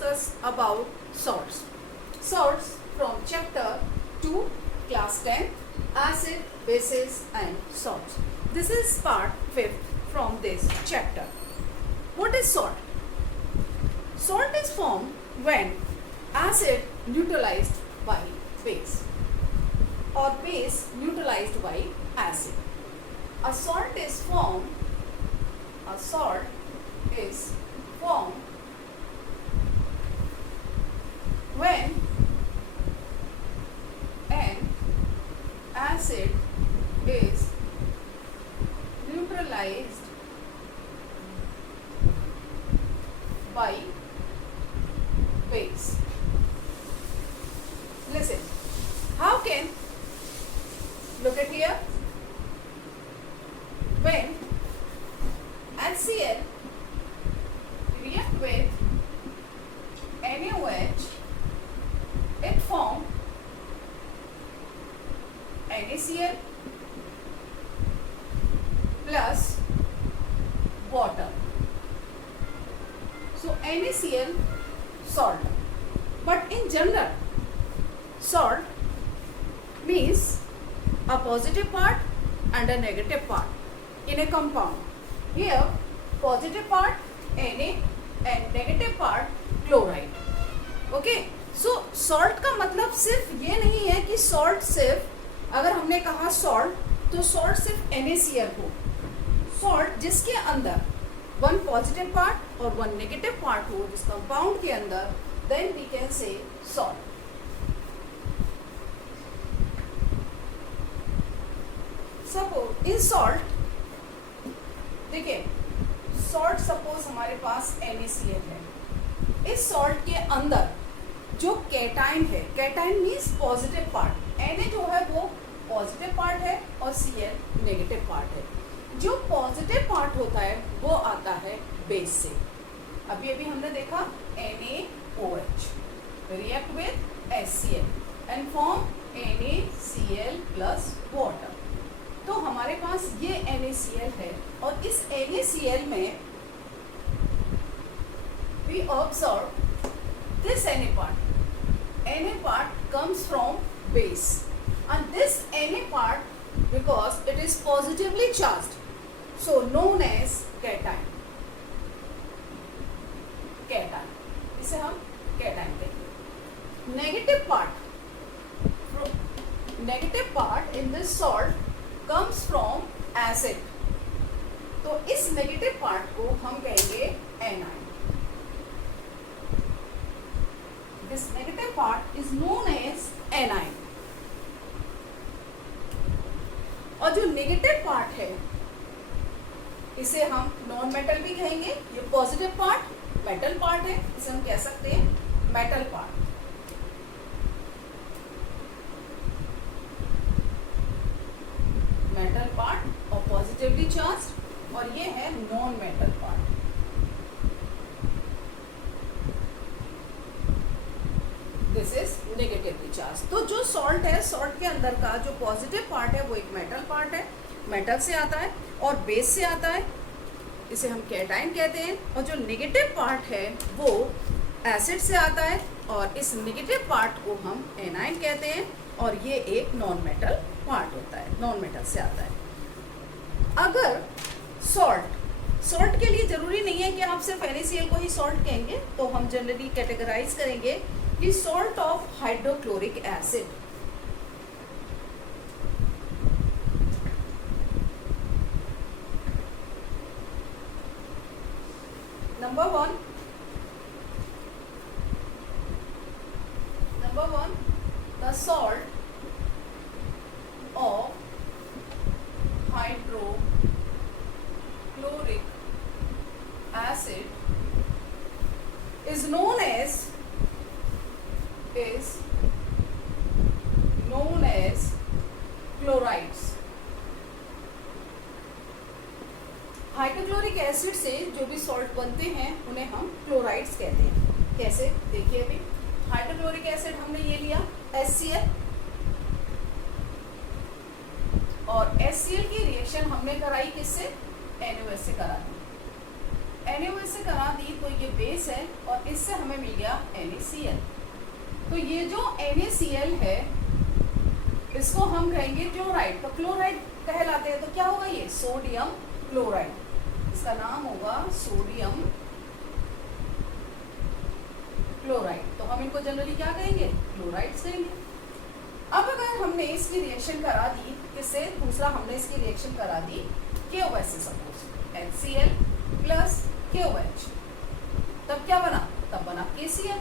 discuss about salts. Salts from chapter 2, class 10, acid, bases and salts. This is part 5th from this chapter. What is salt? Salt is formed when acid neutralized by base or base neutralized by acid. A salt is formed when an acid is neutralized by base. Listen, how can, look at here, when HCl react with NaOH, it form NaCl plus water. So NaCl salt, but in general salt means a positive part and a negative part in a compound. Here positive part Na and negative part chloride. Okay, so salt का मतलब सिर्फ ये नहीं है कि salt सिर्फ, अगर हमने कहा salt तो salt सिर्फ NaCl हो. Salt जिसके अंदर one positive part और one negative part हो, जिस compound के अंदर, then we can say salt. Suppose in salt, देखिए सॉल्ट सपोज हमारे पास NaCl है. इस सॉल्ट के अंदर जो कैटाइन है, cation means positive part, Na जो है वो पॉजिटिव पार्ट है और Cl नेगेटिव पार्ट है. जो पॉजिटिव पार्ट होता है वो आता है बेस से. अभी हमने देखा NaOH react with HCl and form NaCl plus water. तो हमारे पास ये NaCl है और इस NaCl में we observe this Na part. Na part comes from base and this Na part, because it is positively charged, so known as cation. Cation, इसे हम cation कहेंगे. Negative part in this salt comes from acid. तो इस negative part को हम कहेंगे anion. This negative part is known as anion. और जो नेगेटिव पार्ट है इसे हम नॉन मेटल भी कहेंगे. ये पॉजिटिव पार्ट मेटल पार्ट है, इसे हम कह सकते हैं मेटल पार्ट. मेटल पार्ट और पॉजिटिवली चार्ज, और ये है non metal part. This is negatively charge. तो जो सॉल्ट है, सॉल्ट के अंदर का जो पॉजिटिव पार्ट है वो एक मेटल पार्ट है, मेटल से आता है और बेस से आता है, इसे हम कैटाइन कहते हैं. और जो नेगेटिव पार्ट है वो एसिड से आता है और इस नेगेटिव पार्ट को हम एनाइन कहते हैं. और ये एक नॉन मेटल पार्ट होता है, नॉन मेटल से आता है. अगर सॉल्ट के लिए जरूरी नहीं है कि आप सिर्फ NaCl को ही सॉल्ट कहेंगे, तो हम जनरली कैटेगराइज करेंगे कि salt of hydrochloric acid. Number one the salt of hydrochloric acid is known as chlorides. Hydrochloric acid से जो भी सॉल्ट बनते हैं उन्हें हम क्लोराइड्स कहते हैं. कैसे, देखिए अभी हाइड्रोक्लोरिक एसिड हमने ये लिया HCl, और HCl की रिएक्शन हमने कराई किससे, NaOH से करा दी. NaOH से करा दी तो ये बेस है और इससे हमें मिल गया NaCl। तो ये जो NaCl है इसको हम कहेंगे क्लोराइड। तो क्लोराइड कहलाते हैं, तो क्या होगा ये सोडियम क्लोराइड, इसका नाम होगा सोडियम क्लोराइड। तो हम इनको जनरली क्या कहेंगे, क्लोराइड्स कहेंगे। अब अगर हमने इसकी रिएक्शन करा दी, किससे, दूसरा हमने इसकी रिएक्शन करा दी KOH से, सपोज HCl प्लस KOH, तब क्या बना, तब बना KCl।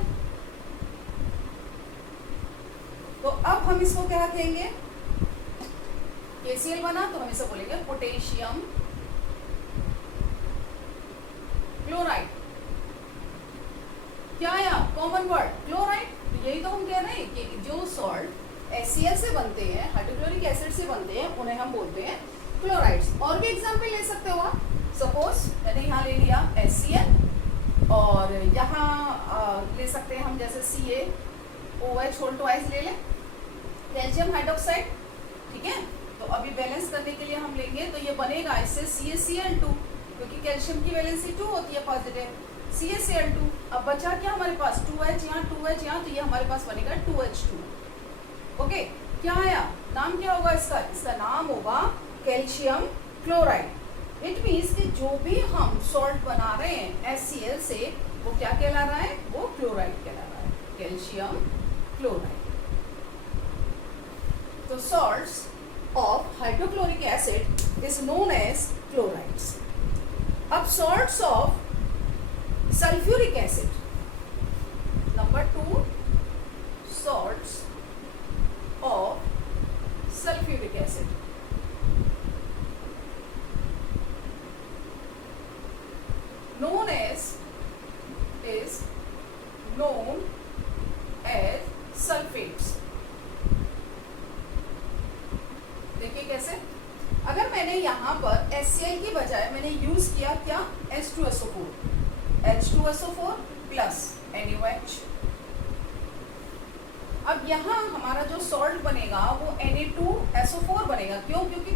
तो अब हम इसको क्या कहेंगे, KCl बना तो हम इसे बोलेंगे पोटेशियम क्लोराइड। क्या आया, कॉमन वर्ड क्लोराइड। तो यही तो हम कह रहे हैं कि जो सॉल्ट HCl से बनते हैं, हाइड्रोक्लोरिक एसिड से बनते हैं, उन्हें हम बोलते हैं क्लोराइड्स। और भी एग्जाम्पल ले सकते हो आप, सपोज मैंने यहाँ ले लिया HCl और यहाँ ले सकते हैं हम जैसे CaOH होल ट्वाइस ले लें, कैल्शियम हाइड्रोक्साइड, ठीक है। तो अभी बैलेंस करने के लिए हम लेंगे तो ये बनेगा इससे CaCl2, क्योंकि कैल्शियम की वैलेंसी 2 होती है पॉजिटिव, CaCl2। अब बचा क्या हमारे पास, 2H यहाँ 2H यहाँ, तो ये हमारे पास बनेगा 2H2। ओके, क्या आया, नाम क्या होगा इसका, इसका नाम होगा कैल्शियम क्लोराइड। इट मीन्स कि जो भी हम सॉल्ट बना रहे हैं HCl से, वो क्या कहला रहा है, वो क्लोराइड कहला रहा है, कैल्शियम क्लोराइड। तो salts of hydrochloric acid is known as chlorides. अब salts of sulfuric acid, number 2, salts of sulfuric acid. Known as sulfates. देखिए कैसे, अगर मैंने यहाँ पर HCl की बजाय मैंने यूज किया क्या, H2SO4, H2SO4 प्लस NaOH। अब यहाँ हमारा जो सॉल्ट बनेगा वो Na2SO4 बनेगा। क्यों, क्योंकि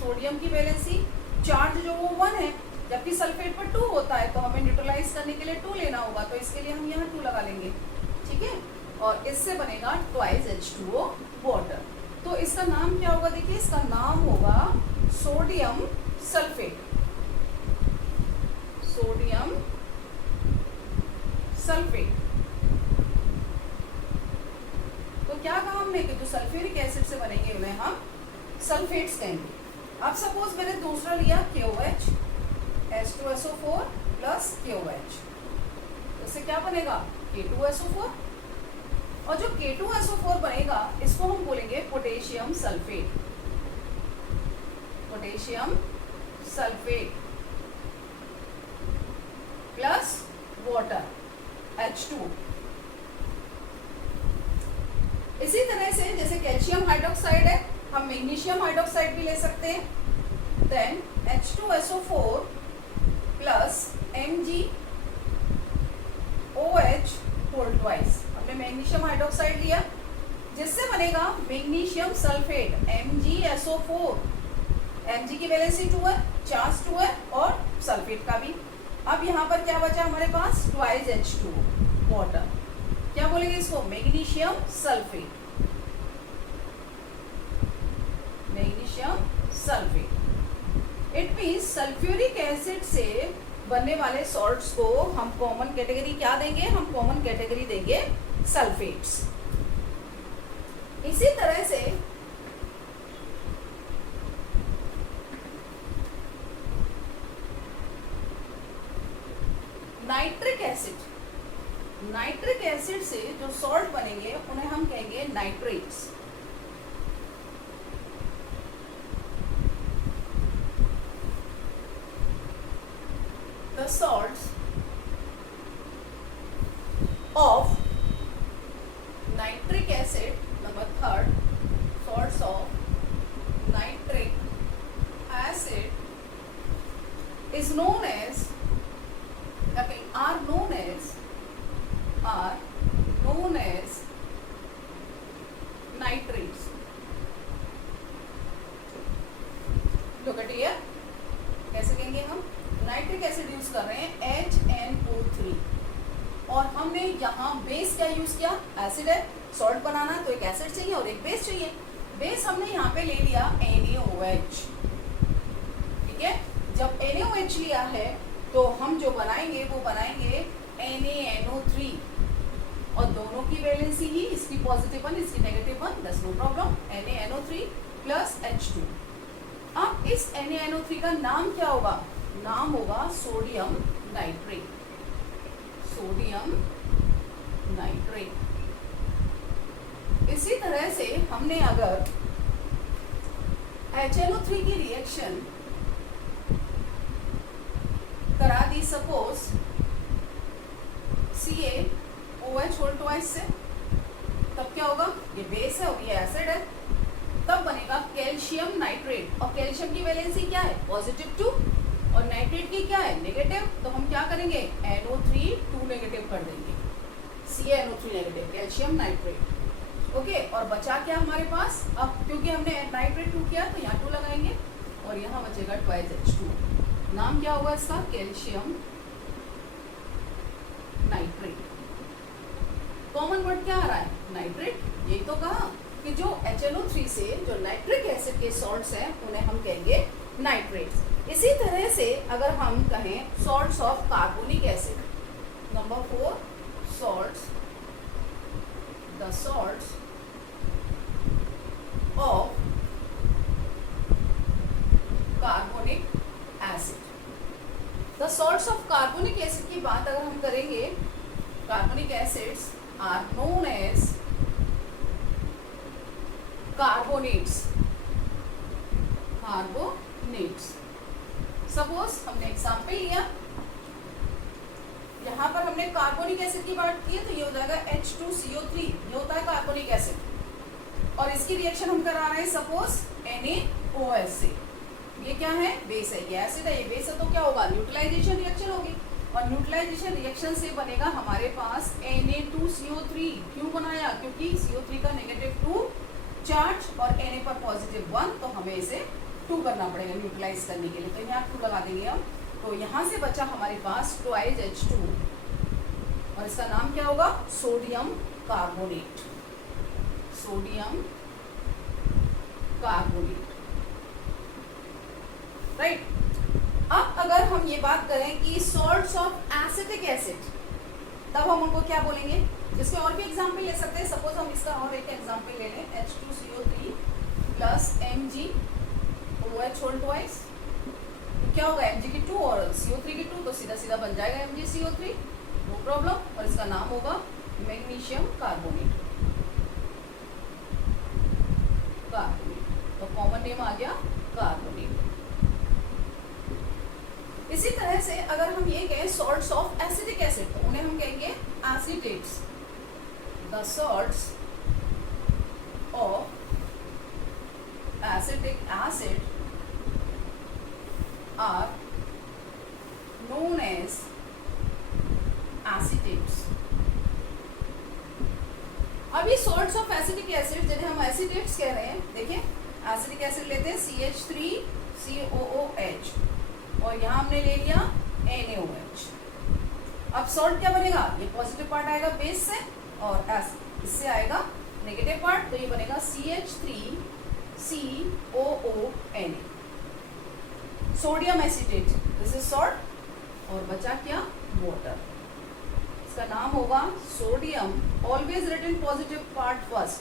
सोडियम की वैलेंसी चार्ज जो वो 1 है, जबकि सल्फेट पर 2 होता है, तो हमें न्यूट्रलाइज करने के लिए 2 लेना होगा, तो इसके लिए हम यहाँ 2 लगा लेंगे, ठीक है। और इससे बनेगा ट्वाइस H2O वाटर। तो इसका नाम क्या होगा, देखिए इसका नाम होगा सोडियम सल्फेट, सोडियम सल्फेट। तो क्या कहा हमने कि जो सल्फ्यूरिक एसिड से बनेंगे उन्हें हम सल्फेट्स कहेंगे। अब सपोज मैंने दूसरा लिया KOH, H2SO4 प्लस KOH, तो इससे क्या बनेगा, K2SO4। और जो K2SO4 बनेगा इसको हम बोलेंगे potassium sulphate, potassium sulphate plus water H2। इसी तरह से जैसे कैल्शियम हाइड्रोक्साइड है, हम मैग्नीशियम हाइड्रोक्साइड भी ले सकते हैं, then H2SO4 plus MgOH whole twice. हमने मैग्नीशियम हाइड्रोक्साइड लिया जिससे बनेगा मैग्नीशियम सल्फेट MgSO4। Mg की वैलेंसी 2 है, चार्ज 2 है, और सल्फेट का भी। अब यहाँ पर क्या बचा हमारे पास, ट्वाइस H2O वाटर। क्या बोलेंगे इसको, magnesium sulphate, magnesium sulphate. It means sulphuric acid से बनने वाले सॉल्ट्स को हम कॉमन कैटेगरी क्या देंगे, हम कॉमन कैटेगरी देंगे सल्फेट्स। इसी तरह से नाइट्रिक एसिड, नाइट्रिक एसिड से जो सॉल्ट बनेंगे उन्हें हम कहेंगे nitrates. The salts of nitric acid, number 3rd, salts of nitric acid is known as, okay, are known as nitrates. Look at here, कैसे कहेंगे हम, नाइट्रिक एसिड यूज कर रहे हैं हमने यहाँ बेस क्या यूज किया, एसिड है, सॉल्ट बनाना तो एक एसिड चाहिए और एक बेस चाहिए। बेस हमने यहाँ पे ले लिया NaOH, ठीक है। जब NaOH लिया है तो हम जो बनाएंगे वो बनाएंगे NaNO3, और दोनों की वैलेंसी ही, इसकी पॉजिटिव 1 इसकी नेगेटिव 1, दस no problem, NaNO3 plus H2। अब इस NaNO3 का नाम क्या होगा, नाम होगा सोडियम नाइट्रेट, सोडियम नाइट्रेट। इसी तरह से हमने अगर HNO3 की रिएक्शन करा दी सपोज CaOH होल ट्वाइस से, तब क्या होगा, ये बेस है और ये एसिड है, तब बनेगा कैल्शियम नाइट्रेट। और कैल्शियम की वैलेंसी क्या है, पॉजिटिव 2, और नाइट्रेट की क्या है, नेगेटिव। तो हम क्या करेंगे, NO3 2 नेगेटिव कर देंगे, CaNO3 negative, calcium nitrate. Okay, और बचा क्या हमारे पास, अब क्योंकि हमने नाइट्रेट 2 किया तो यहाँ 2 लगाएंगे और यहाँ बचेगा ट्वाइस H2। नाम क्या होगा इसका, कैल्शियम नाइट्रेट। कॉमन वर्ड क्या आ रहा है, नाइट्रेट। यही तो कहा कि जो HNO3 से जो नाइट्रिक एसिड के सॉल्ट्स हैं उन्हें हम कहेंगे नाइट्रेट्स। इसी तरह से अगर हम कहें salts of carbonic acid, number 4 salts, the salts of carbonic acid. The salts of carbonic acid की बात अगर हम करेंगे, carbonic acids are known as carbonates, carbonates. Suppose हमने एग्जाम्पल लिया, यहाँ पर हमने कार्बोनिक एसिड की बात की है तो ये हो जाएगा H2CO3, ये होता है कार्बोनिक एसिड, और इसकी रिएक्शन हम करा रहे हैं सपोज NaOH से। ये क्या है, बेस है, ये एसिड है, ये बेस है, तो क्या होगा, न्यूट्रलाइजेशन रिएक्शन होगी, और न्यूट्रलाइजेशन रिएक्शन से बनेगा हमारे पास Na2CO3। क्यों बनाया, क्योंकि CO3 का नेगेटिव 2 चार्ज और Na पर पॉजिटिव 1, तो हमें इसे 2 करना पड़ेगा न्यूट्रलाइज करने के लिए, तो यहाँ 2 लगा देंगे हम। तो यहाँ से बचा हमारे पास ट्वाइस H2, और इसका नाम क्या होगा, sodium carbonate, sodium carbonate, right. अब अगर हम ये बात करें कि सॉल्ट्स ऑफ एसिटिक एसिड, तब हम उनको क्या बोलेंगे, इसके और भी एग्जाम्पल ले सकते हैं। सपोज हम इसका और एक एग्जाम्पल ले लें, H2CO3 plus MgOH whole twice, तो क्या होगा, Mg की 2 और CO3 की 2, तो सीधा सीधा बन जाएगा MgCO3, नो प्रॉब्लम, और इसका नाम होगा मैग्नीशियम कार्बोनेट, कार्बोनेट, तो कॉमन नेम आ गया कार्बोनेट। इसी तरह से अगर हम ये कहें सॉल्ट्स ऑफ एसिडिक एसिड, तो उन्हें हम कहेंगे acetates, the salts of acidic acid are known as acetates. अभी सॉल्ट्स ऑफ एसिडिक एसिड जिन्हें हम एसिटेट्स कह रहे हैं, देखिए एसिडिक एसिड लेते हैं CH3COOH, और यहाँ हमने ले लिया NaOH। अब सॉल्ट क्या बनेगा, ये पॉजिटिव पार्ट आएगा बेस से, और इससे आएगा नेगेटिव पार्ट, तो ये बनेगा CH3COONA, sodium acetate, this is salt, और बचा क्या, वाटर। इसका नाम होगा sodium, always written positive part first,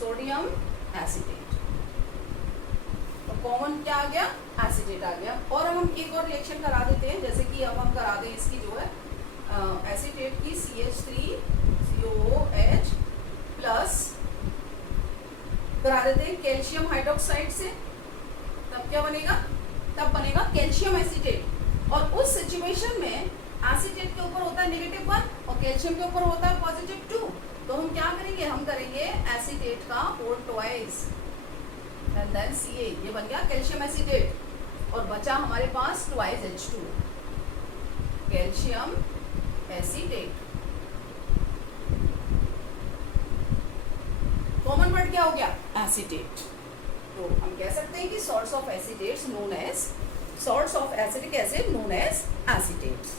sodium acetate. Common क्या आ गया, एसिटेट आ गया। और अब हम एक और रिएक्शन करा देते हैं, जैसे कि अब हम करा दें इसकी जो है एसिटेट की CH3COOH प्लस करा देते हैं कैल्शियम हाइड्रोक्साइड से, तब क्या बनेगा, तब बनेगा कैल्शियम एसिटेट। और उस सिचुएशन में एसिटेट के ऊपर होता है नेगेटिव 1 और कैल्शियम के ऊपर होता है पॉजिटिव 2, तो हम क्या करेंगे, हम करेंगे एसिटेट का whole twice and then Ca, ये बन गया कैल्शियम एसिटेट, और बचा हमारे पास twice H2, calcium acetate. Common word क्या हो गया, एसिटेट। तो हम कह सकते हैं कि salts of acetates known as, salts of acidic acid known as acetates.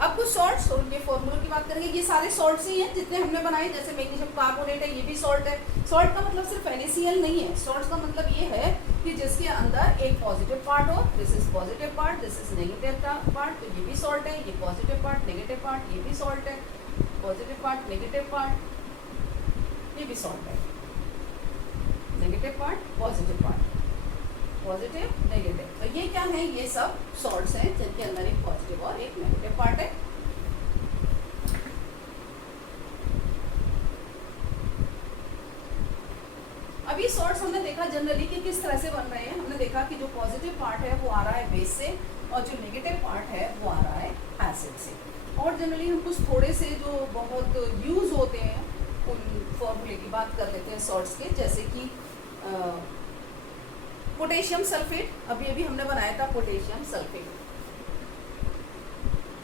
अब अब कुछ सॉल्ट्स और उनके फॉर्मूलों की बात करेंगे। ये सारे सॉल्ट्स ही हैं जितने हमने बनाए, जैसे मैग्नीशियम कार्बोनेट है, ये भी सॉल्ट है। सॉल्ट का मतलब सिर्फ NaCl नहीं है, सॉल्ट का मतलब ये है कि जिसके अंदर एक पॉजिटिव पार्ट हो, this is positive part, this is negative part, तो ये भी सॉल्ट है। ये पॉजिटिव पार्ट, नेगेटिव पार्ट, ये भी सॉल्ट है। पॉजिटिव पार्ट, नेगेटिव पार्ट, ये भी सॉल्ट है। Negative part, positive part, positive, negative, तो ये क्या है, ये सब सॉल्ट्स हैं जिनके अंदर एक पॉजिटिव और एक नेगेटिव पार्ट है। अभी सॉल्ट्स हमने देखा जनरली कि किस तरह से बन रहे हैं। हमने देखा कि जो पॉजिटिव पार्ट है वो आ रहा है बेस से और जो नेगेटिव पार्ट है वो आ रहा है एसिड से। और जनरली हम कुछ थोड़े से जो बहुत यूज होते हैं उन फॉर्मूले की बात कर लेते हैं सॉल्ट्स के, जैसे कि पोटेशियम सल्फेट, अभी अभी हमने बनाया था पोटेशियम सल्फेट।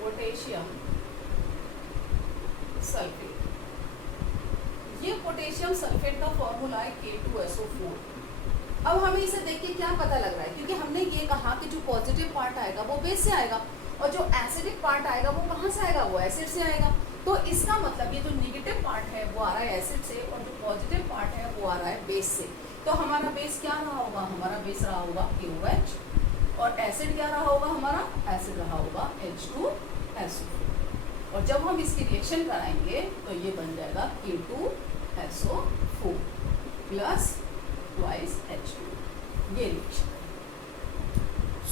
पोटेशियम सल्फेट, ये पोटेशियम सल्फेट का फॉर्मूला है K2SO4। अब हमें इसे देख के क्या पता लग रहा है, क्योंकि हमने ये कहा कि जो पॉजिटिव पार्ट आएगा वो बेस से आएगा और जो एसिडिक पार्ट आएगा वो कहाँ से आएगा, वो एसिड से आएगा। तो इसका मतलब ये जो नेगेटिव पार्ट है वो आ रहा है एसिड से और जो पॉजिटिव पार्ट है वो आ रहा है बेस से। तो हमारा बेस क्या रहा होगा, हमारा बेस रहा होगा KOH और एसिड क्या रहा होगा, हमारा एसिड रहा होगा H2SO4। और जब हम इसकी रिएक्शन कराएंगे तो ये बन जाएगा K2SO4 प्लस ट्वाइस H2, ये रिएक्शन।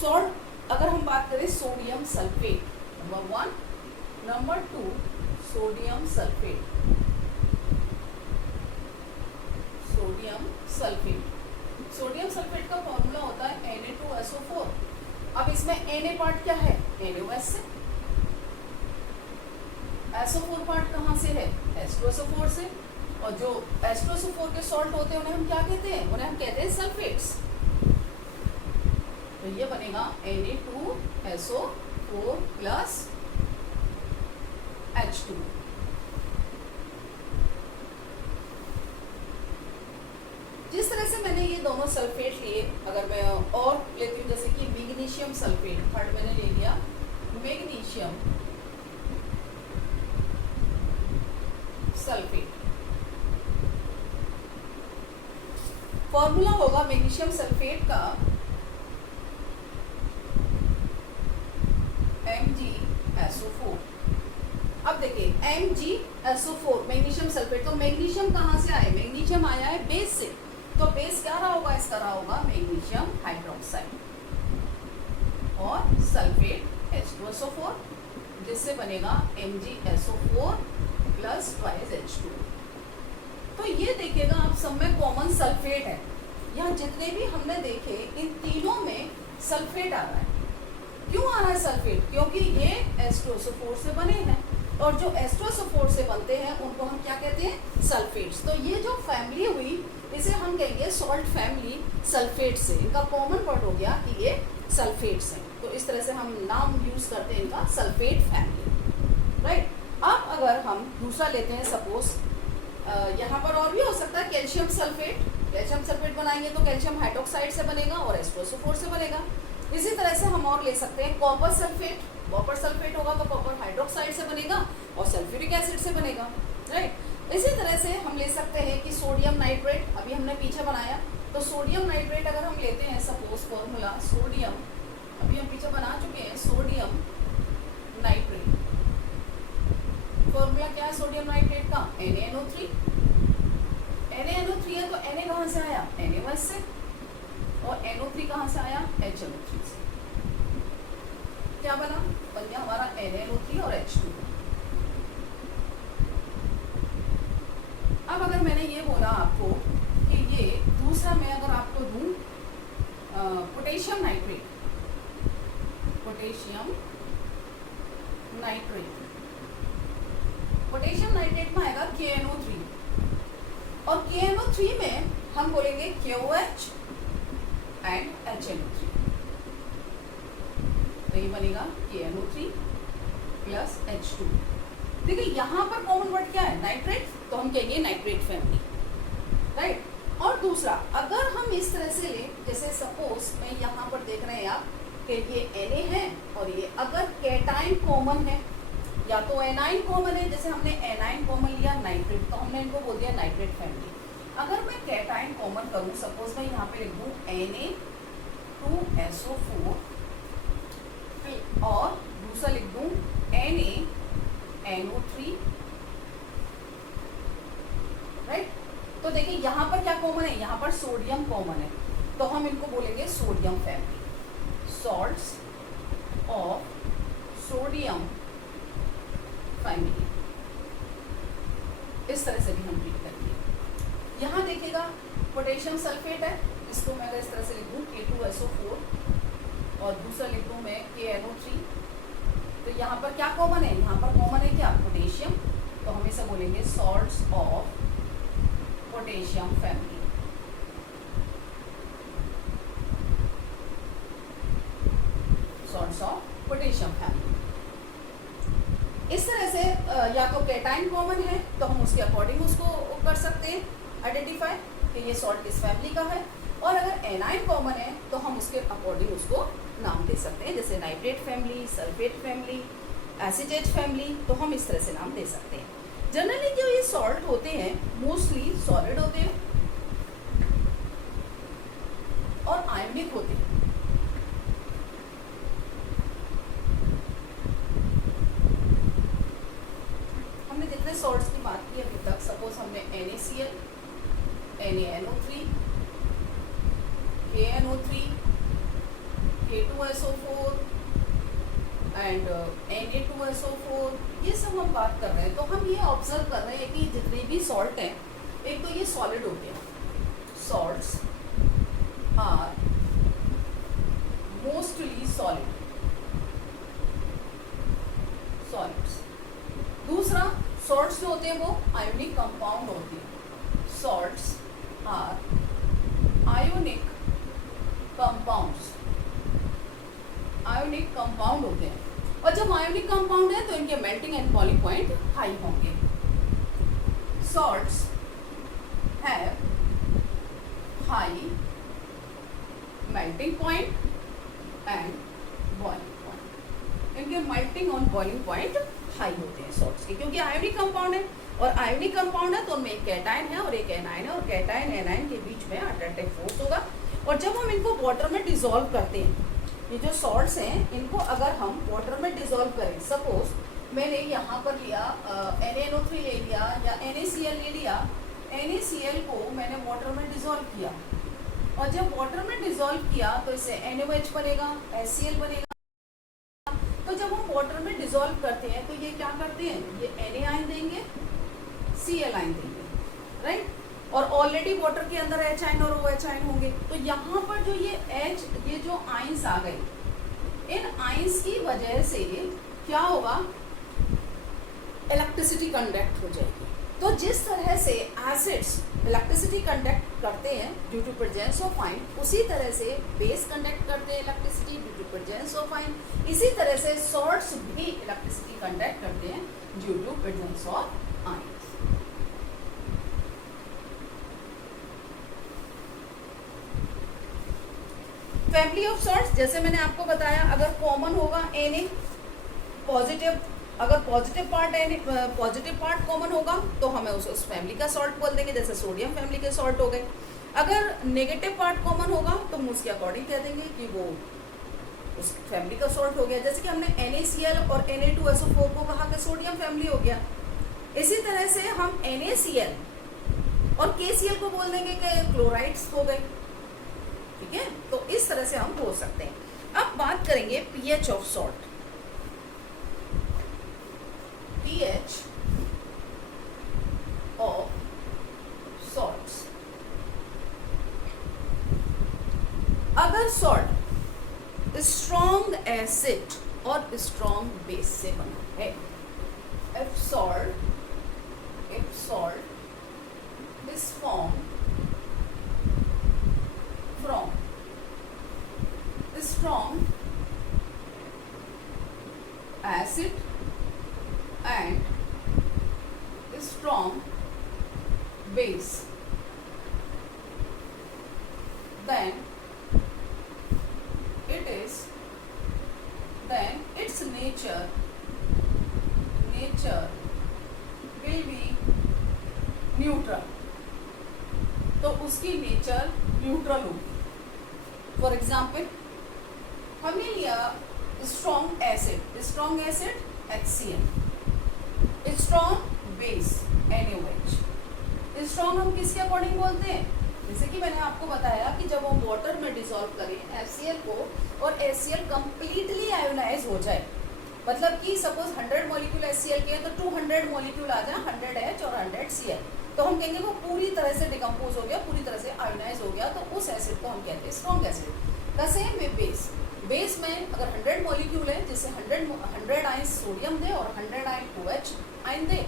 सॉल्ट अगर हम बात करें sodium sulphate, number 1, number 2 sodium sulphate. Sodium sulphate, sodium sulphate का फॉर्मूला होता है Na2SO4। अब इसमें Na पार्ट क्या है, NaOH से, SO4 पार्ट कहाँ से है, H2SO4 से। और जो H2SO4 के सॉल्ट होते हैं उन्हें हम क्या कहते हैं, उन्हें हम कहते हैं सल्फेट्स। तो ये बनेगा Na2SO4 प्लस H2। जिस तरह से मैंने ये दोनों सल्फेट लिए, अगर मैं और लेती हूँ जैसे कि मैग्नीशियम सल्फेट, थर्ड मैंने ले लिया मैग्नीशियम सल्फेट। फॉर्मूला होगा मैग्नीशियम सल्फेट का MgSO4। अब देखिए MgSO4 मैग्नीशियम सल्फेट, तो मैग्नीशियम कहाँ से आए, मैग्नीशियम आया है बेस से। तो बेस क्या रहा होगा, इसका रहा होगा मैग्नीशियम हाइड्रोक्साइड और सल्फेट H2SO4, जिससे बनेगा MgSO4 प्लस ट्वाइस H2। तो ये देखिएगा आप सब में कॉमन सल्फेट है। यहाँ जितने भी हमने देखे इन तीनों में सल्फेट आ रहा है। क्यों आ रहा है सल्फेट, क्योंकि ये H2SO4 से बने हैं और जो H2SO4 से बनते हैं उनको हम क्या कहते हैं, सल्फेट्स। तो ये जो फैमिली हुई इसे हम कहेंगे सॉल्ट फैमिली सल्फेट से। इनका कॉमन वर्ड हो गया कि ये सल्फेट्स हैं, तो इस तरह से हम नाम यूज करते हैं इनका सल्फेट फैमिली, राइट। अब अगर हम दूसरा लेते हैं सपोज, यहाँ पर और भी हो सकता है कैल्शियम सल्फेट। कैल्शियम सल्फेट बनाएंगे तो कैल्शियम हाइड्रोक्साइड से बनेगा और H2SO4 से बनेगा। इसी तरह से हम और ले सकते हैं कॉपर सल्फेट। कॉपर सल्फेट होगा तो कॉपर हाइड्रोक्साइड से बनेगा और सल्फ्यूरिक एसिड से बनेगा, राइट। इसी तरह से हम ले सकते हैं कि सोडियम नाइट्रेट, अभी हमने पीछे बनाया, तो सोडियम नाइट्रेट अगर हम लेते हैं सपोज फॉर्मूला सोडियम, अभी हम पीछे बना चुके हैं सोडियम नाइट्रेट। फॉर्मूला क्या है सोडियम नाइट्रेट का, NaNO3। NaNO3 है तो Na कहाँ से आया, NaOH से, और NO3 कहाँ से आया, HNO3 से। क्या बना, बन गया हमारा NaNO3 और H2। अब अगर मैंने ये बोला आपको कि ये दूसरा मैं अगर आपको दूं potassium nitrate, potassium nitrate, potassium nitrate में आएगा KNO3 और KNO3 में हम बोलेंगे KOH एंड HNO3। तो ये बनेगा KNO3 प्लस H2। देखिए यहाँ पर कॉमन वर्ड क्या है, नाइट्रेट, तो हम कहेंगे नाइट्रेट फैमिली, राइट। और दूसरा अगर हम इस तरह से ले, जैसे सपोज में यहाँ पर देख रहे हैं आप कि ये Na है और ये अगर कैटाइन कॉमन है या तो एनाइन कॉमन है, जैसे हमने एनाइन कॉमन लिया नाइट्रेट, तो हमने इनको बोल दिया नाइट्रेट फैमिली। अगर मैं कैटाइन कॉमन करूँ, सपोज मैं यहाँ पे लिख दूँ Na2SO4 और दूसरा लिख दूँ NaNO3, राइट। तो देखिए यहाँ पर क्या कॉमन है, यहाँ पर सोडियम कॉमन है, तो हम इनको बोलेंगे sodium family, salts of sodium family. इस तरह से भी हम ट्रीट करेंगे। यहाँ देखिएगा पोटेशियम सल्फेट है, इसको मैं अगर इस तरह से लिख दूँ K2SO4 और दूसरा लिख दूँ मैं KNO3, तो यहाँ पर क्या कॉमन है, यहाँ पर कॉमन है क्या, पोटेशियम, तो हम इसे बोलेंगे salts of potassium family. Salts of potassium family. इस तरह से या तो कैटाइन कॉमन है तो हम उसके अकॉर्डिंग उसको कर सकते हैं आइडेंटिफाई कि ये सॉल्ट किस फैमिली का है, और अगर एनाइन कॉमन है तो हम उसके अकॉर्डिंग उसको नाम दे सकते हैं, जैसे nitrate family, sulphate family, acetate family, तो हम इस तरह से नाम दे सकते हैं। जनरली जो ये सॉल्ट होते हैं मोस्टली सॉलिड होते हैं और आयनिक होते हैं। हमने जितने सॉल्ट्स की बात की अभी तक, सपोज हमने NaCl, NaNO3, KNO3, K2SO4 and Na2SO4, ये सब हम बात कर रहे हैं। तो हम ये ऑब्जर्व कर रहे हैं कि जितने भी सॉल्ट हैं, एक तो ये सॉलिड हो गया, salts are mostly solid, solids. दूसरा, सॉल्ट्स जो होते हैं वो आयोनिक कंपाउंड होते हैं, salts are ionic compounds, ionic compound होते हैं। और जब आयोनिक कंपाउंड है तो इनके melting and boiling point high होंगे। Salts have high melting point and boiling point, इनके मेल्टिंग और बॉइलिंग पॉइंट हाई होते हैं सॉल्ट्स के, क्योंकि आयोनिक कंपाउंड है, और आयोनिक कंपाउंड है तो उनमें एक कैटाइन है और एक एनाइन है, और कैटाइन एनाइन के बीच में अट्रैक्टिव फोर्स होगा। और जब हम इनको वाटर में डिसॉल्व करते हैं, ये जो सॉल्ट्स हैं इनको अगर हम वाटर में डिसॉल्व करें, सपोज मैंने यहाँ पर लिया NaNO3 ले लिया या NaCl ले लिया, NaCl को मैंने वाटर में डिसॉल्व किया, और जब वाटर में डिसॉल्व किया तो इससे NaOH बनेगा, HCl बनेगा। तो जब हम वाटर में डिसॉल्व करते हैं तो ये क्या करते हैं, ये Na आयन देंगे, Cl आयन देंगे, राइट। और ऑलरेडी वाटर के अंदर H आयन और OH आयन होंगे, तो यहाँ पर जो ये जो आयंस आ गए, इन आयंस की वजह से क्या होगा, इलेक्ट्रिसिटी कंडक्ट हो जाएगी। तो जिस तरह से एसिड्स इलेक्ट्रिसिटी कंडक्ट करते हैं due to presence of ion, उसी तरह से बेस कंडक्ट करते हैं electricity due to presence of ion, इसी तरह से सॉल्ट्स भी इलेक्ट्रिसिटी कंडक्ट करते हैं due to presence of ion. Family of salts, जैसे मैंने आपको बताया, अगर कॉमन होगा Na पॉजिटिव, अगर पॉजिटिव पार्ट कॉमन होगा तो हमें उस फैमिली का सॉल्ट बोल देंगे, जैसे सोडियम फैमिली के सॉल्ट हो गए। अगर नेगेटिव पार्ट कॉमन होगा तो हम उसके अकॉर्डिंग कह देंगे कि वो उस फैमिली का सॉल्ट हो गया। जैसे कि हमने NaCl और Na2SO4 को कहा कि सोडियम फैमिली हो गया, इसी तरह से हम NaCl और KCl को बोल देंगे कि क्लोराइड्स हो गए, ठीक है। तो इस तरह से हम बोल सकते हैं। अब बात करेंगे pH of salt. pH of salts, अगर सॉल्ट स्ट्रॉन्ग एसिड और स्ट्रॉन्ग बेस से बना है, if salt is formed from strong acid and strong base, then its nature nature will B neutral, तो उसकी नेचर न्यूट्रल होगी। फॉर एग्जाम्पल हमने लिया strong acid, strong acid HCl, strong base NaOH। Strong हम किसके अकॉर्डिंग बोलते हैं? जैसे कि मैंने आपको बताया कि जब हम वाटर में डिसॉल्व करें HCl को और HCl कंप्लीटली आयोनाइज हो जाए, मतलब कि सपोज 100 मॉलिक्यूल HCl के हैं तो 200 मॉलिक्यूल आ जाए 100H और 100Cl, तो हम कहेंगे वो पूरी तरह से डिकम्पोज हो गया, पूरी तरह से आयोनाइज हो गया, तो उस एसिड को हम कहते हैं strong acid. The same way base, base में अगर 100 मॉलिक्यूल है जिससे 100 आयन सोडियम दे और 100 आयन OH आयन दे,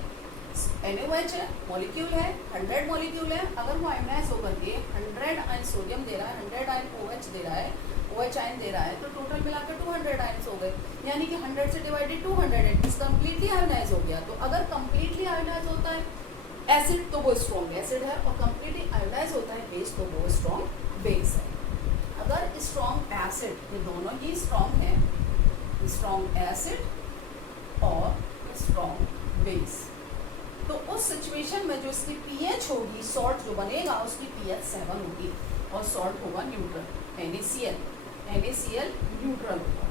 NaOH है, मॉलिक्यूल है, 100 मॉलिक्यूल है, अगर वो आयोनाइज होकर के 100 आयन सोडियम दे रहा है, 100 आयन OH दे रहा है, OH आयन दे रहा है, तो टोटल मिलाकर 200 आयन्स हो गए, यानी कि 100 से divided 200, it is completely ionize हो गया। तो अगर कम्प्लीटली आयोनाइज होता है एसिड तो वो स्ट्रॉन्ग एसिड है, और कम्प्लीटली आयोनाइज होता है बेस तो वो स्ट्रॉन्ग बेस है। अगर स्ट्रॉन्ग एसिड, ये दोनों ही स्ट्रॉन्ग हैं, स्ट्रॉन्ग एसिड और स्ट्रॉन्ग बेस, तो उस सिचुएशन में जो इसकी pH होगी, सॉल्ट जो बनेगा उसकी pH 7 होगी और सॉल्ट होगा न्यूट्रल, NaCl न्यूट्रल होगा,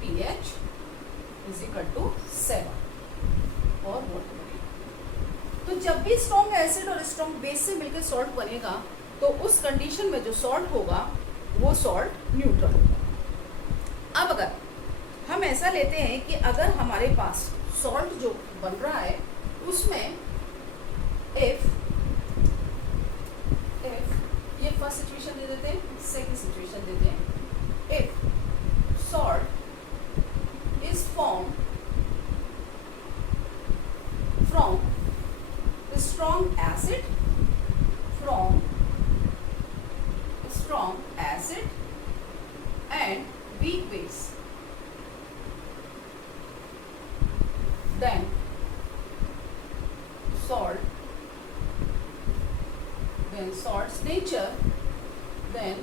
pH = 7 और वाटर बनेगा। तो जब भी स्ट्रॉन्ग एसिड और स्ट्रॉन्ग बेस से मिलकर सॉल्ट बनेगा, तो उस कंडीशन में जो सॉल्ट होगा वो सॉल्ट न्यूट्रल होगा। अब अगर हम ऐसा लेते हैं कि अगर हमारे पास सॉल्ट जो बन रहा है उसमें इफ ये फर्स्ट सिचुएशन दे देते हैं, सेकंड सिचुएशन देते हैं, if salt is form from strong acid and weak base, then salt's nature, then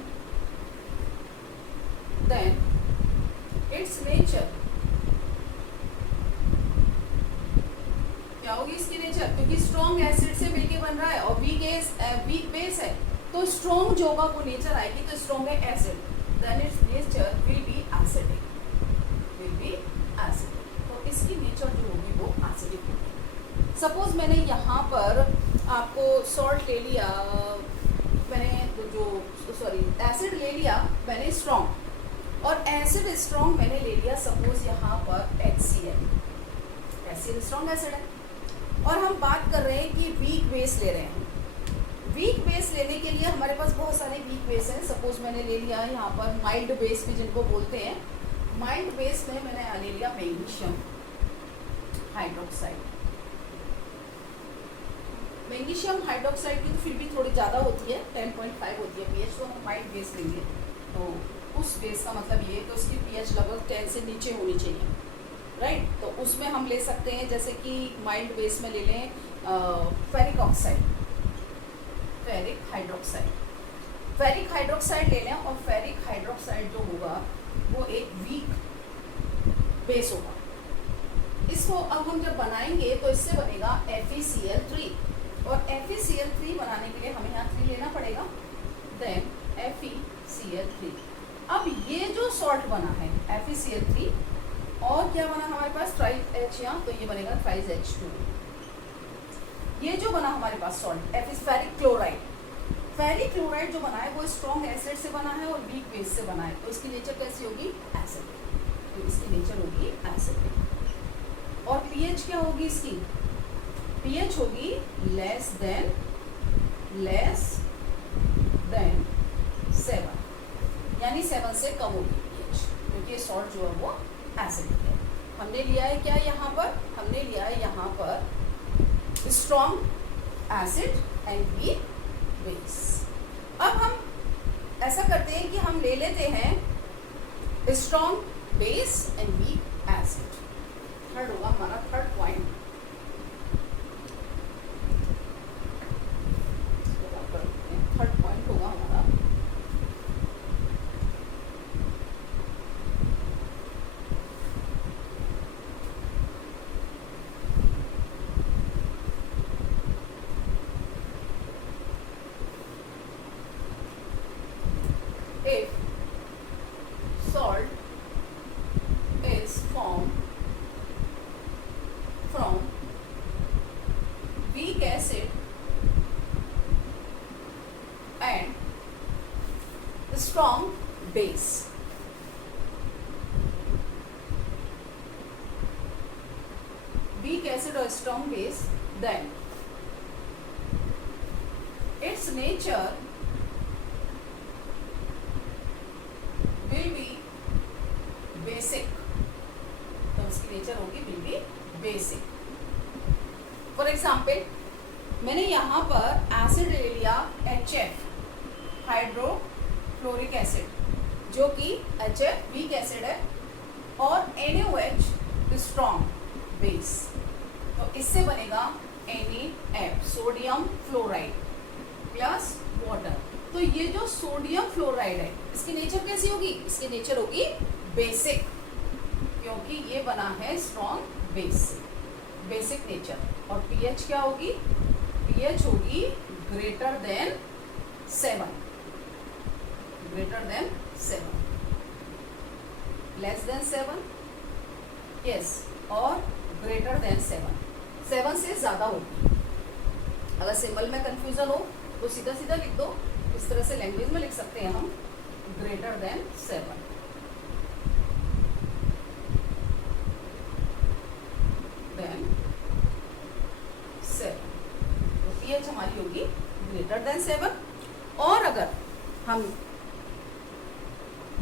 its nature क्या होगी इसकी नेचर? क्योंकि स्ट्रॉन्ग एसिड से मिलके बन रहा है और वीक बेस है, तो स्ट्रॉन्ग जो होगा वो नेचर आएगी, तो स्ट्रॉन्ग है acid, then its nature will be acidic, तो इसकी नेचर जो होगी वो एसिडिक होगी। सपोज मैंने यहाँ पर आपको सॉल्ट ले लिया, मैंने एसिड ले लिया मैंने स्ट्रॉन्ग, और एसिड स्ट्रॉन्ग मैंने ले लिया सपोज यहाँ पर HCl, HCl स्ट्रॉन्ग एसिड है, और हम बात कर रहे हैं कि वीक बेस ले रहे हैं। वीक बेस लेने के लिए हमारे पास बहुत सारे वीक बेस हैं। सपोज मैंने ले लिया यहाँ पर माइल्ड बेस भी जिनको बोलते हैं, माइल्ड बेस में मैंने ले लिया मैग्नीशियम हाइड्रोक्साइड। मैग्नीशियम हाइड्रोक्साइड की तो फिर भी थोड़ी ज़्यादा होती है, 10.5 होती है pH, तो हम माइल्ड बेस लेंगे, तो उस बेस का मतलब ये, तो उसकी pH लगभग 10 से नीचे होनी चाहिए, राइट। तो उसमें हम ले सकते हैं, जैसे कि माइल्ड बेस में ले लें फेरिक ऑक्साइड, फेरिक हाइड्रोक्साइड ले लें, और फेरिक हाइड्रोक्साइड जो होगा वो एक वीक बेस होगा। इसको अब हम जब बनाएंगे तो इससे बनेगा FeCl3, और FeCl3 बनाने के लिए हमें यहाँ 3 लेना पड़ेगा, देन FeCl3। अब ये जो सॉल्ट बना है FeCl3, और क्या बना हमारे पास ट्राइH, यहाँ तो ये बनेगा ट्राइH2। ये जो बना हमारे पास सॉल्ट फेरिक क्लोराइड जो बना है वो स्ट्रॉन्ग एसिड से बना है और वीक बेस से बना है, तो इसकी नेचर कैसी होगी? एसिड, तो इसकी नेचर होगी एसिड। और pH क्या होगी इसकी? pH होगी लेस देन 7, यानी 7 से कम होगी pH, क्योंकि ये सॉल्ट जो है वो एसिडिक है। हमने लिया है क्या यहाँ पर? हमने लिया है यहाँ पर strong acid and weak base. अब हम ऐसा करते हैं कि हम ले लेते हैं strong base and weak acid. Third होगा हमारा थर्ड पॉइंट, थर्ड पॉइंट होगा हमारा बेस। वीक एसिड और strong base, then its nature will be basic. तो उसकी नेचर होगी will be basic. For example, मैंने यहाँ पर एसिड ले लिया HF, हाइड्रोफ्लोरिक एसिड, जो कि HF वीक एसिड है, और NaOH स्ट्रॉन्ग बेस। तो इससे बनेगा NaF, sodium fluoride plus water. तो ये जो सोडियम फ्लोराइड है, इसकी नेचर कैसी होगी? इसकी नेचर होगी बेसिक, क्योंकि ये बना है स्ट्रॉन्ग बेस से, बेसिक नेचर। और pH क्या होगी? pH होगी greater than 7, greater than 7, less than 7, yes, और ग्रेटर देन 7, 7 से ज़्यादा होगी। अगर सिंबल में कंफ्यूजन हो तो सीधा सीधा लिख दो, इस तरह से लैंग्वेज में लिख सकते हैं हम, ग्रेटर देन 7, देन 7। तो pH हमारी होगी ग्रेटर देन 7। और अगर हम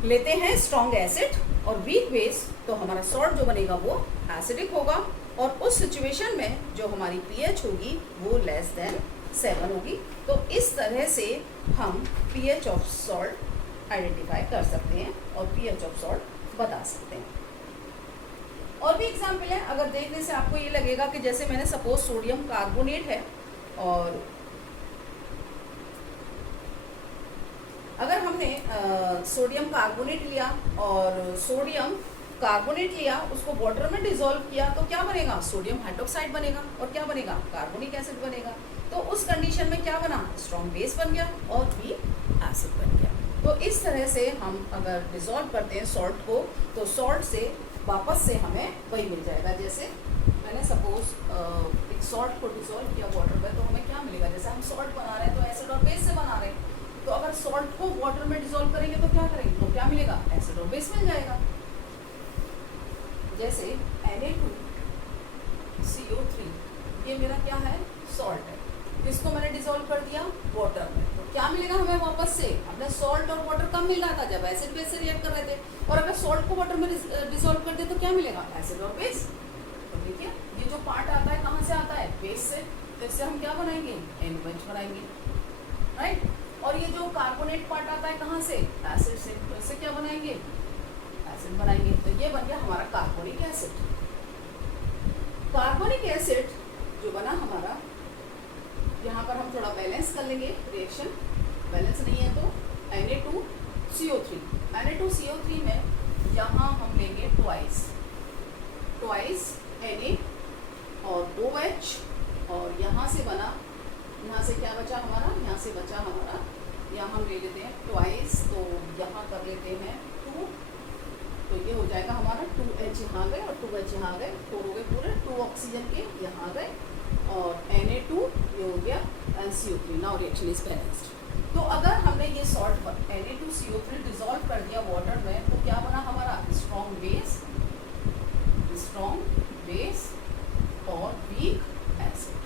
लेते हैं स्ट्रॉन्ग एसिड और वीक बेस, तो हमारा सॉल्ट जो बनेगा वो एसिडिक होगा, और उस सिचुएशन में जो हमारी pH होगी वो लेस देन 7 होगी। तो इस तरह से हम pH ऑफ सॉल्ट आइडेंटिफाई कर सकते हैं और pH ऑफ सॉल्ट बता सकते हैं। और भी एग्जाम्पल है, अगर देखने से आपको ये लगेगा कि जैसे मैंने सपोज सोडियम कार्बोनेट है, और अगर हमने सोडियम कार्बोनेट लिया और सोडियम कार्बोनेट लिया, उसको वाटर में डिसॉल्व किया, तो क्या बनेगा? सोडियम हाइड्रोक्साइड बनेगा, और क्या बनेगा? कार्बोनिक एसिड बनेगा। तो उस कंडीशन में क्या बना? स्ट्रॉन्ग बेस बन गया और वीक एसिड बन गया। तो इस तरह से हम अगर डिसॉल्व करते हैं सॉल्ट को, तो सॉल्ट से वापस से हमें वही मिल जाएगा। जैसे मैंने सपोज एक सॉल्ट को डिसॉल्व किया वाटर में, तो हमें क्या मिलेगा? जैसे हम सॉल्ट बना रहे हैं तो एसिड और बेस से बना रहे हैं, तो अगर सॉल्ट को वाटर में डिसॉल्व करेंगे तो क्या करेंगे? तो क्या मिलेगा? एसिड और बेस मिल जाएगा। जैसे Na2CO3, ये मेरा क्या है? सॉल्ट है। इसको मैंने डिसॉल्व कर दिया वाटर में, तो क्या मिलेगा हमें वापस से? अपने सॉल्ट और वाटर कम मिल रहा था जब एसिड बेस से रिएक्ट कर रहे थे, और अगर सॉल्ट को वाटर में डिसॉल्व कर दे तो क्या मिलेगा? एसिड और बेस। तो देखिए ये जो पार्ट आता है कहाँ से आता है? बेस से। तो इससे हम क्या बनाएंगे? NaOH बनाएंगे, राइट। और ये जो कार्बोनेट पार्ट आता है कहाँ से? एसिड से। तो इससे क्या बनाएंगे? एसिड बनाएंगे। तो ये बन गया हमारा कार्बोनिक एसिड। कार्बोनिक एसिड जो बना हमारा, यहाँ पर हम थोड़ा बैलेंस कर लेंगे रिएक्शन, बैलेंस नहीं है तो Na2CO3, Na2CO3 में यहाँ हम लेंगे ट्वाइस Na और OH, और यहाँ से बना, यहाँ से क्या बचा हमारा? यहाँ से बचा हमारा, यहाँ हम ले लेते हैं ट्वाइस, तो यहाँ कर लेते हैं 2, तो ये हो जाएगा हमारा 2H यहाँ गए और 2H यहाँ गए, 4 हो गए पूरे, 2 ऑक्सीजन के यहाँ गए, और Na2 ये हो गया CO3। Now reaction is balanced. तो अगर हमने ये सॉल्ट Na2CO3 डिसॉल्व कर दिया वाटर में, तो क्या बना हमारा? स्ट्रॉन्ग बेस और वीक एसिड।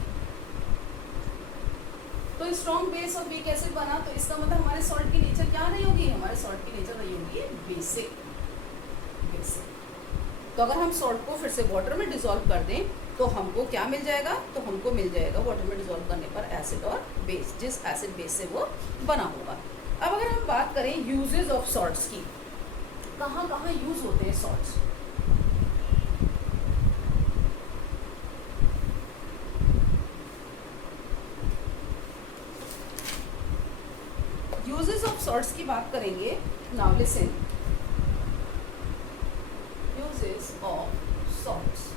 तो स्ट्रॉन्ग बेस और वीक एसिड बना, तो इसका मतलब हमारे सॉल्ट की नेचर क्या नहीं होगी? हमारे सॉल्ट की नेचर नहीं होगी बेसिक। तो अगर हम सॉल्ट को फिर से वाटर में डिसॉल्व कर दें तो हमको क्या मिल जाएगा? तो हमको मिल जाएगा वाटर में डिसॉल्व करने पर एसिड और बेस, जिस एसिड बेस से वो बना होगा। अब अगर हम बात करें यूजेस ऑफ सॉल्ट्स की, कहाँ कहाँ यूज होते हैं सॉल्ट्स? यूजेस ऑफ सॉल्ट्स की बात करेंगे। Now listen, uses of salts.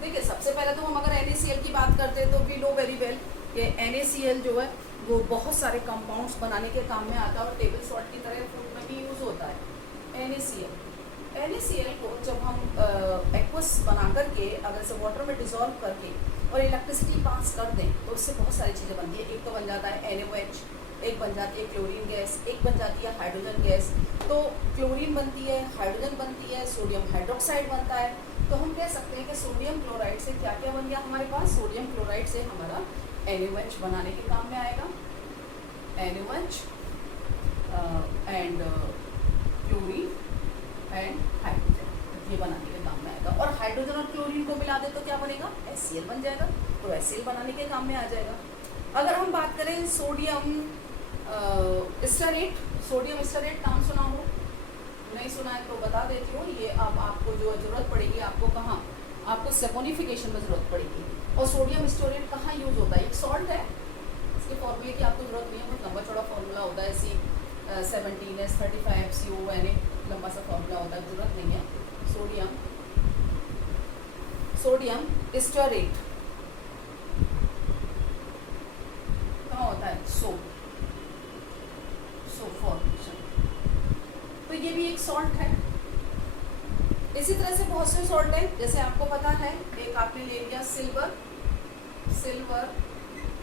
देखिए सबसे पहले तो हम अगर NaCl की बात करते हैं तो वी नो वेरी वेल कि NaCl जो है वो बहुत सारे कंपाउंड्स बनाने के काम में आता है और टेबल सॉल्ट की तरह फूड में भी यूज होता है NaCl को जब हम एक्वस बना करके अगर इसे वाटर में डिसॉल्व करके और इलेक्ट्रिसिटी पास कर दें तो उससे बहुत सारी चीज़ें बनती है। एक तो बन जाता है NaOH, एक बन जाती है क्लोरीन गैस, एक बन जाती है हाइड्रोजन गैस। तो क्लोरीन बनती है, हाइड्रोजन बनती है, सोडियम हाइड्रोक्साइड बनता है। तो हम कह सकते हैं कि सोडियम क्लोराइड से क्या क्या बन गया हमारे पास, सोडियम क्लोराइड से हमारा NaOH बनाने के काम में आएगा, NaOH and chlorine and hydrogen, ये बनाने के काम में आएगा। और हाइड्रोजन और क्लोरीन को मिला दे तो क्या बनेगा, HCl बन जाएगा, तो HCl बनाने के काम में आ जाएगा। अगर हम बात करें सोडियम स्टरेट, सोडियम स्टरेट नाम सुना हो, नहीं सुना है तो बता देती हूँ। ये अब आपको जो ज़रूरत पड़ेगी, आपको कहाँ, आपको सैपोनिफिकेशन में ज़रूरत पड़ेगी। और सोडियम स्टोरेट कहाँ यूज़ होता है, एक सॉल्ट है, इसके फॉर्मूले की आपको ज़रूरत नहीं है, बहुत लंबा चौड़ा फॉर्मूला होता है, C17H35FCONA, लंबा सा फॉर्मूला होता है, ज़रूरत नहीं है। सोडियम स्टोरेट कहाँ होता है, सोप फॉर्मेशन, तो ये भी एक सॉल्ट है। इसी तरह से बहुत से सॉल्ट है, जैसे आपको पता है, एक आपने ले लिया सिल्वर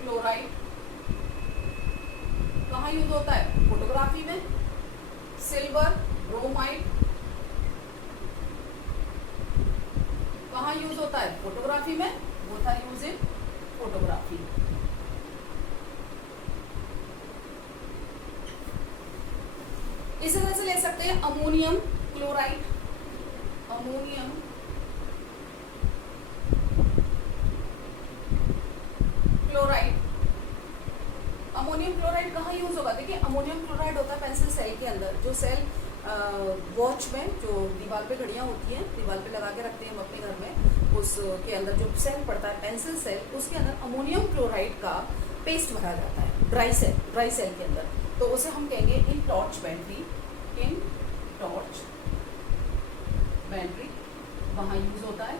क्लोराइड, कहाँ यूज होता है, फोटोग्राफी में। सिल्वर ब्रोमाइड कहाँ यूज होता है, फोटोग्राफी में, both are use in photography. इसी तरह से ले सकते हैं अमोनियम क्लोराइड, अमोनियम क्लोराइड कहाँ यूज होगा, देखिए अमोनियम क्लोराइड होता है पेंसिल सेल के अंदर, जो सेल वॉच में जो दीवार पे घड़ियाँ होती हैं, दीवार पे लगा के रखते हैं हम अपने घर में, उसके अंदर जो सेल पड़ता है पेंसिल सेल, उसके अंदर अमोनियम क्लोराइड का पेस्ट भरा जाता है, ड्राई सेल के अंदर। तो उसे हम कहेंगे इन टॉर्च बैटरी, वहाँ यूज़ होता है,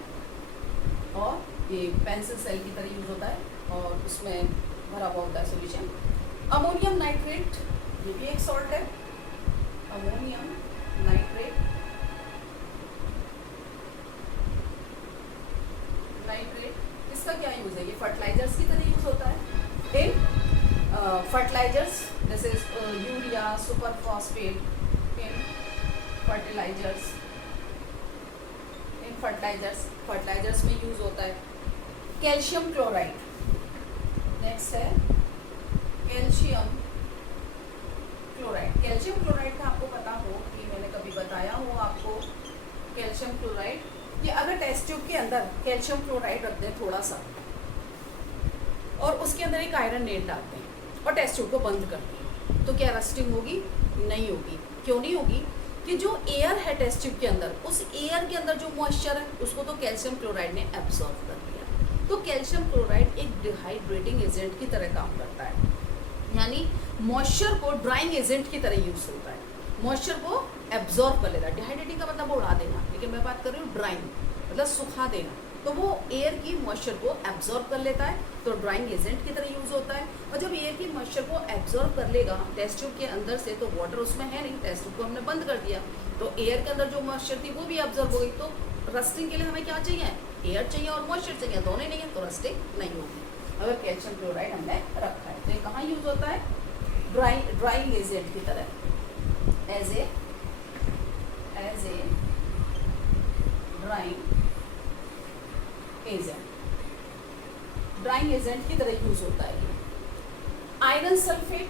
और ये पेंसिल सेल की तरह यूज़ होता है, और उसमें भरा हुआ होता है सॉल्यूशन। अमोनियम नाइट्रेट, ये भी एक सॉल्ट है, अमोनियम नाइट्रेट इसका क्या यूज़ है, ये फर्टिलाइजर्स की तरह यूज़ होता है इन फर्टिलाइजर्स, जैसे यूरिया, सुपर फॉस्फेट, इन फर्टिलाइजर्स में यूज होता है। कैल्शियम क्लोराइड, नेक्स्ट है कैल्शियम क्लोराइड का आपको पता हो कि मैंने कभी बताया हो आपको, कैल्शियम क्लोराइड, ये अगर टेस्ट ट्यूब के अंदर कैल्शियम क्लोराइड रखते हैं थोड़ा सा, और उसके अंदर एक आयरन नेट डालते हैं और टेस्ट ट्यूब को बंद करते हैं, तो क्या रस्टिंग होगी, नहीं होगी। क्यों नहीं होगी, कि जो एयर है टेस्ट ट्यूब के अंदर, उस एयर के अंदर जो मॉइस्चर है उसको तो कैल्शियम क्लोराइड ने एब्जॉर्ब कर लिया। तो कैल्शियम क्लोराइड एक डिहाइड्रेटिंग एजेंट की तरह काम करता है, यानी मॉइस्चर को ड्राइंग एजेंट की तरह यूज होता है, मॉइस्चर को एब्जॉर्ब कर लेता है। डिहाइड्रेटिंग का मतलब उड़ा देना, लेकिन मैं बात कर रही हूँ ड्राइंग, मतलब सुखा देना, तो वो एयर की मॉइस्चर को एब्जॉर्ब कर लेता है, तो ड्राइंग एजेंट की तरह यूज होता है। और जब एयर की मॉइस्चर को एब्जॉर्ब कर लेगा टेस्ट ट्यूब के अंदर से, तो वाटर उसमें है नहीं, टेस्ट ट्यूब को हमने बंद कर दिया, तो एयर के अंदर जो मॉइस्चर थी वो भी एब्जॉर्ब हो गई। तो रस्टिंग के लिए हमें क्या चाहिए, एयर चाहिए और मॉइस्चर चाहिए, दोनों नहीं है तो रस्टिंग नहीं होगी। अगर कैल्शियम क्लोराइड हमने रखा है तो ये कहाँ यूज होता है, ड्राइंग एजेंट की तरह, एज ए ड्राइंग एजेंट की तरह यूज होता है। आयरन सल्फेट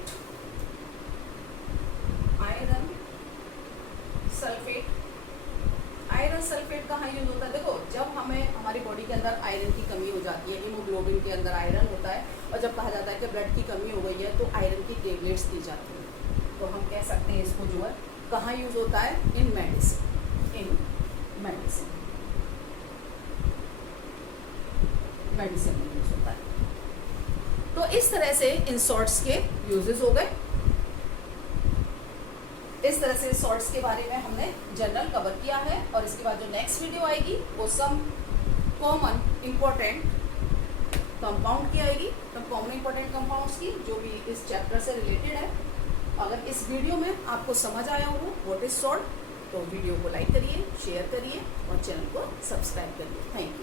कहाँ यूज होता है, देखो जब हमें हमारी बॉडी के अंदर आयरन की कमी हो जाती है, हीमोग्लोबिन के अंदर आयरन होता है, और जब कहा जाता है कि ब्लड की कमी हो गई है तो आयरन की टेबलेट्स दी जाती है, तो हम कह सकते हैं इसको जो है कहाँ यूज होता है, इन मेडिसिन में यूज होता है। तो इस तरह से इन सॉल्ट्स के यूजेस हो गए। इस तरह से सॉल्ट्स के बारे में हमने जनरल कवर किया है, और इसके बाद जो नेक्स्ट वीडियो आएगी वो सम कॉमन इंपॉर्टेंट कंपाउंड की आएगी, कॉमन इंपॉर्टेंट कंपाउंड्स की, जो भी इस चैप्टर से रिलेटेड है। अगर इस वीडियो में आपको समझ आया हो व्हाट इज सॉल्ट, तो वीडियो को लाइक करिए, शेयर करिए और चैनल को सब्सक्राइब करिए। Thank you.